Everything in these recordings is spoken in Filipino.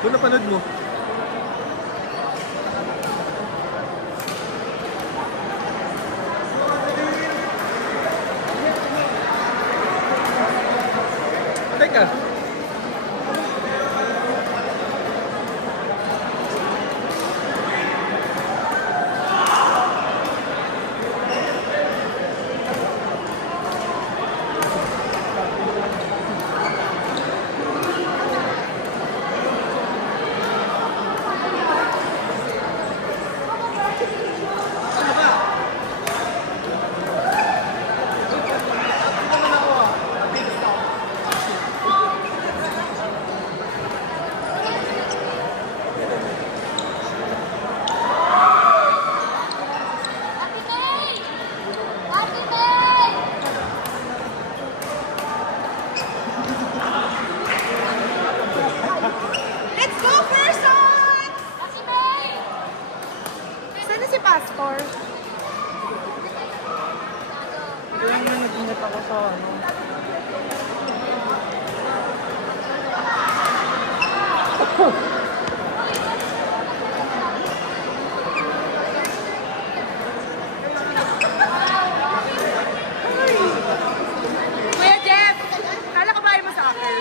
Kung napanood mo. Teka. Pastor. Kaya nga nag-ingat ako sa ano. Kuya Jeff, kala ka ba mo sa akin?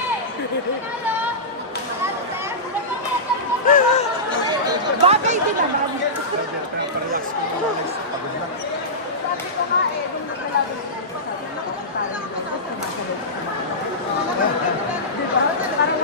Bagay din naman. Sabi ko nga eh, nung naglalaro ko, diba? Parang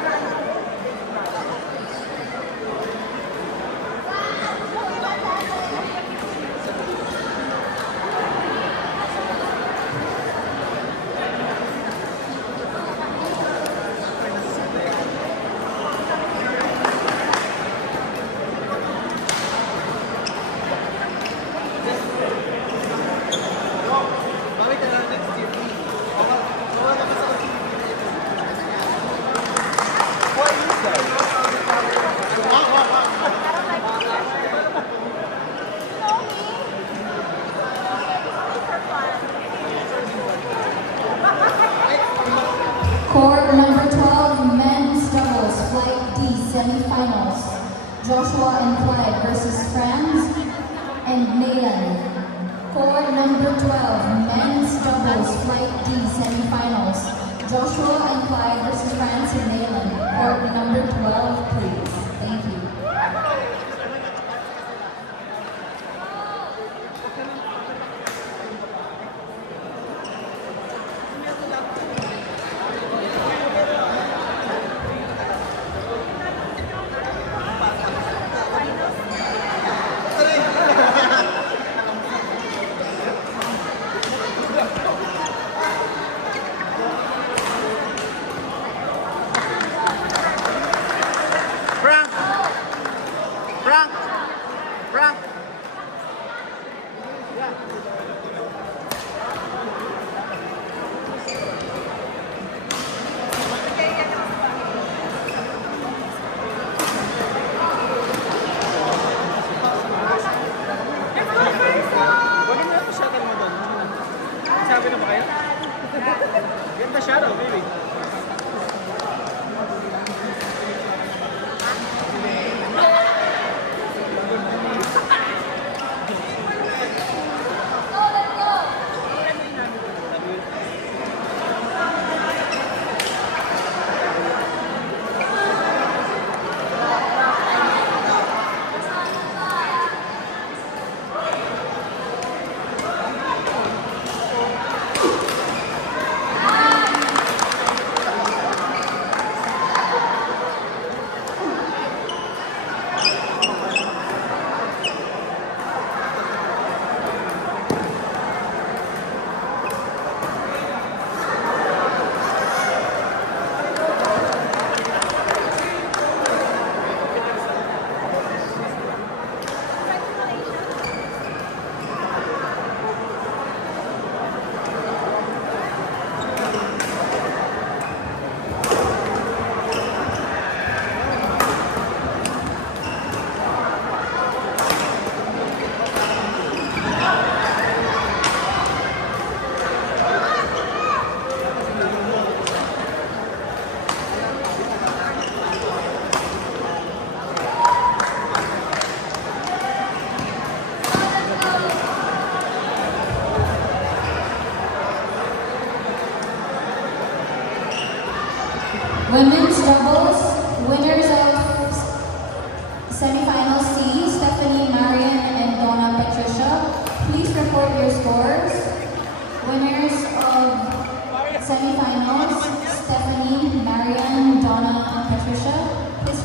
Court number 12, men's doubles, flight D semifinals. Joshua and Clyde versus Franz and Naylan. Court number 12, men's doubles, flight D semifinals. Joshua and Clyde versus Franz and Naylan. Court number 12, please. Thank you. Frank! Huwag mo na ito shuttle mo doon. Sabi na ba kayo? Ganda shuttle, baby.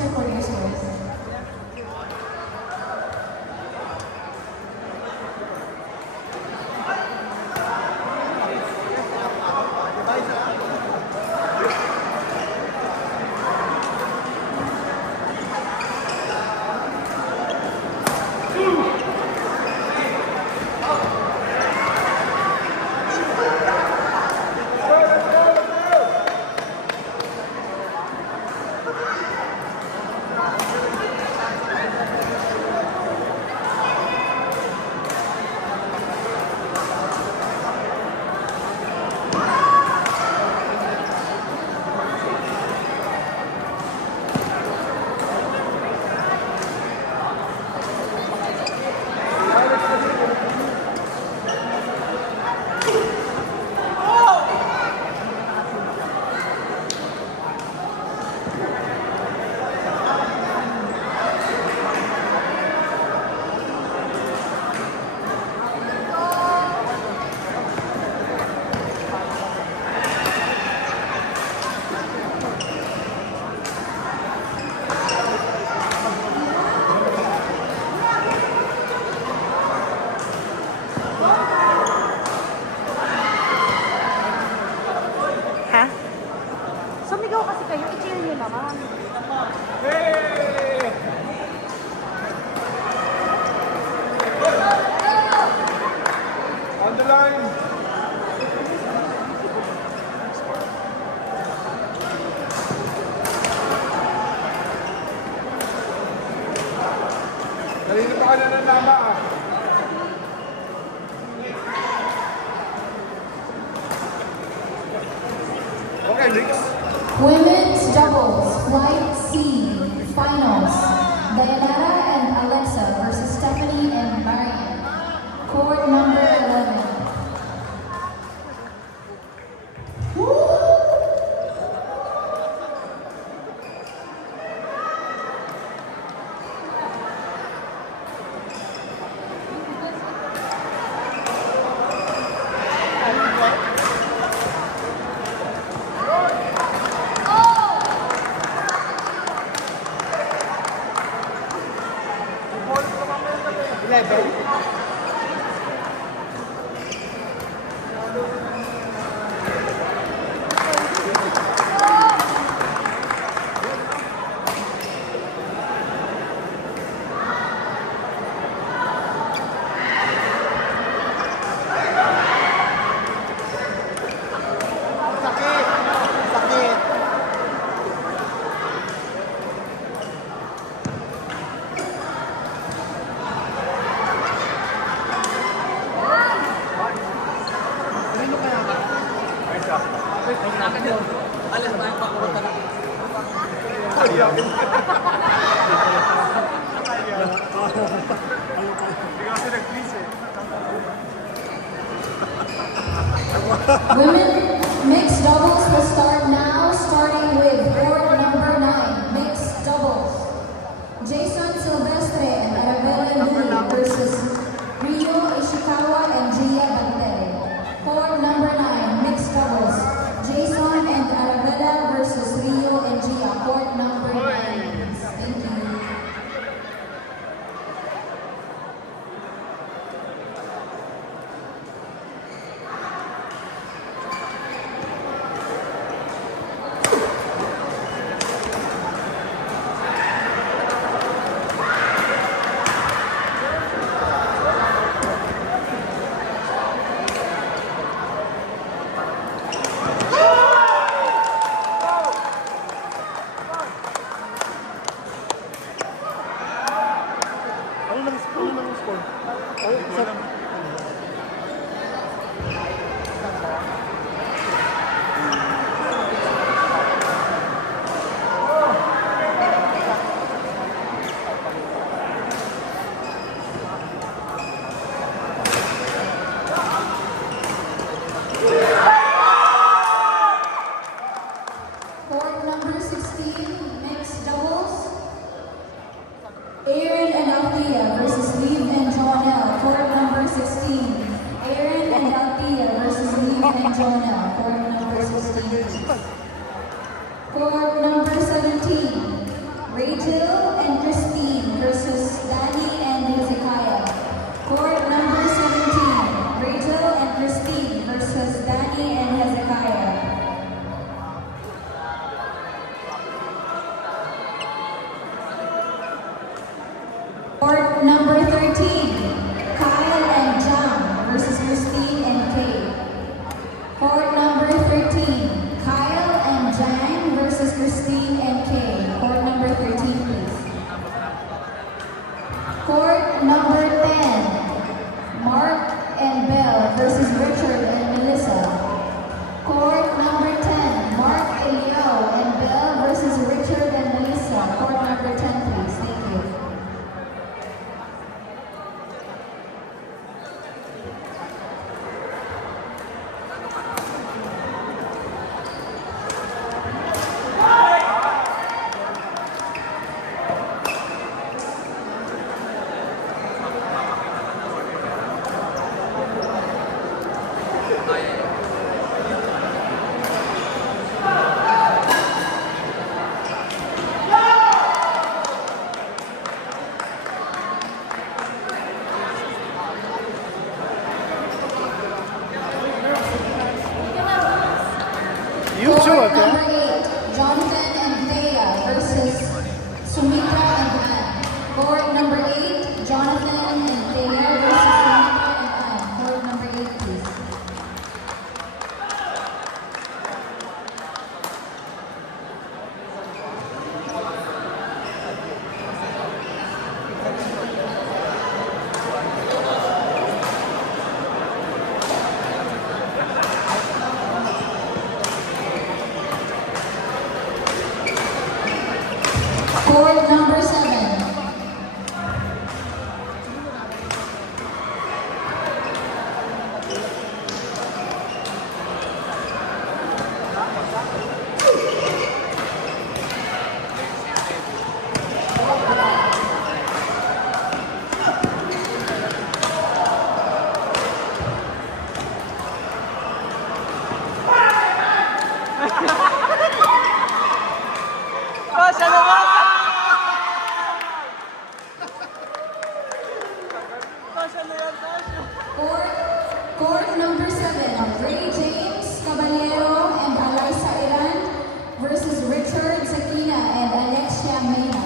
record your scores. Ha? Sumigaw kasi kayo, i-chill nyo naman. Hey! On the line! Kanina pa ka na nanama ah. Okay, next. Women's doubles, Flight C, finals. Dayanara and Alexa versus Stephanie and Marian. Court number 11. Level. Sakit! Sakit! Women mixed doubles will start now, starting with court number 9, mixed doubles. Jason Silvestre and Arabella Lee versus Rio Ishikawa and Gia Bante. Court number 9, mixed doubles. Jason and Arabella versus Rio and Gia. Court number 9. Thank you. Ano nang score? Court number 16, mixed doubles. Aaron and Althea versus Liv and Joanelle. Court number 16. Aaron and Althea versus Liv and Joanelle. Court number 16. Court number 17. Rachel and Christine versus Danny and Hezekiah. Court number 17, Rachel and Christine versus Danny and Hezekiah. Court number 13, Kyle and John versus Christine and Kay. Court number 13, Kyle and Jan versus Christine and Kay. Court number 13, please. Court number 10, Mark and Belle versus Richard and Melissa. Court number 10, Mark and Leo and Belle versus Richard and Melissa. Court number 10, please. Thank you. You Court sure, number 8, Jonathan and Thea versus Sumitra and Ann. Court number 8, Jonathan and Thea versus Sumitra and Ann. Court number 8, please. Court number 7. Pasya naman! Pasya na yan, pasya. Court number 7, Ray James Caballero and Alyssa Iran versus Richard Sakina and Alexia Mena.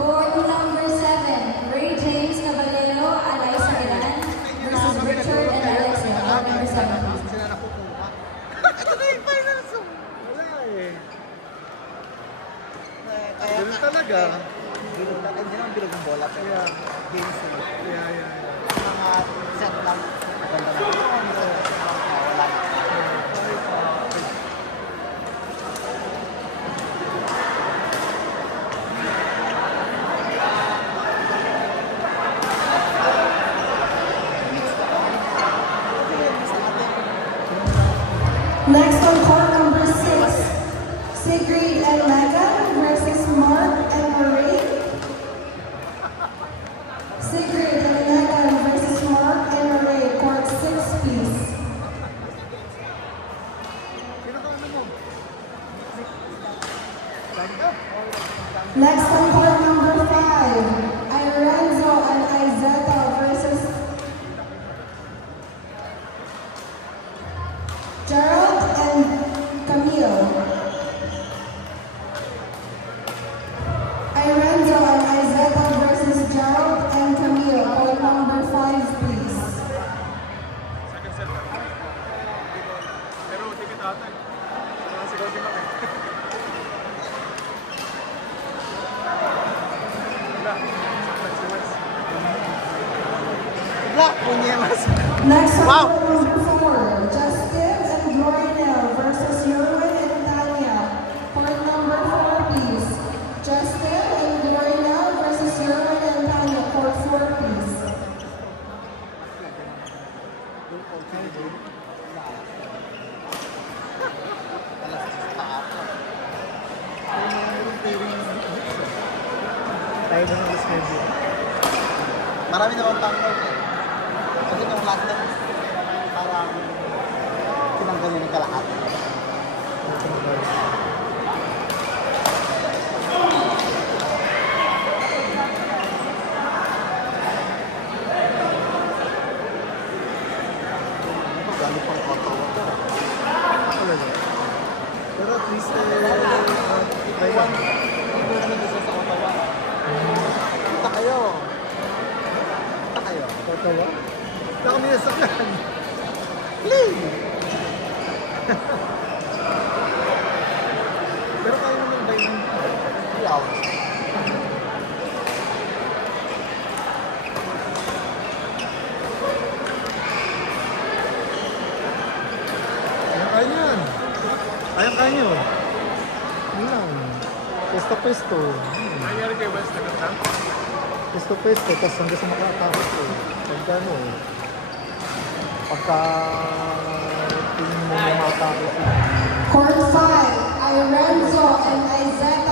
Court number 7, Ray James Caballero, Alyssa Iran versus Richard and Alexia. Court number 7, please. Sila nakukuha. Ito na yung final song. Wala eh. Ganun talaga. Bilog na, hindi naman bilog ng bola, pero Yeah. games na. Yeah. Mga set lang, maganda na. Wala na. Next on court number 6, Sigrid and Megan versus Mark and Marie. Sigrid and Megan versus Mark and Marie, court 6, please. Sino ka ano mo? Next on court number 5, Irenzo and Izeta versus Gerald and Camille. Irenzo and Izeta versus Gerald and Camille. Court number 5, please. Second set na. Pero ticket ata eh. Sigaw din ako eh. Wala. Black, punyemas. Next on Wow. court number 4, Justin and Glorinel versus Yerwin and Tanya. Court number 4, please. Justin and Glorinel versus Yerwin and Tanya. Court 4, please. Tayo ba ng schedule? Marami naman tanggal eh. Kasi nung last time, parang tinanggal yun ng kalahati. nyo. Yun lang. Pesto-pesto. Nangyari kay West na kanta? Pesto-pesto. Tapos hanggang sa makatapos ko. Pagka ano. Pagka tingin mo may makatapos. Court 5, Irenzo and Isetta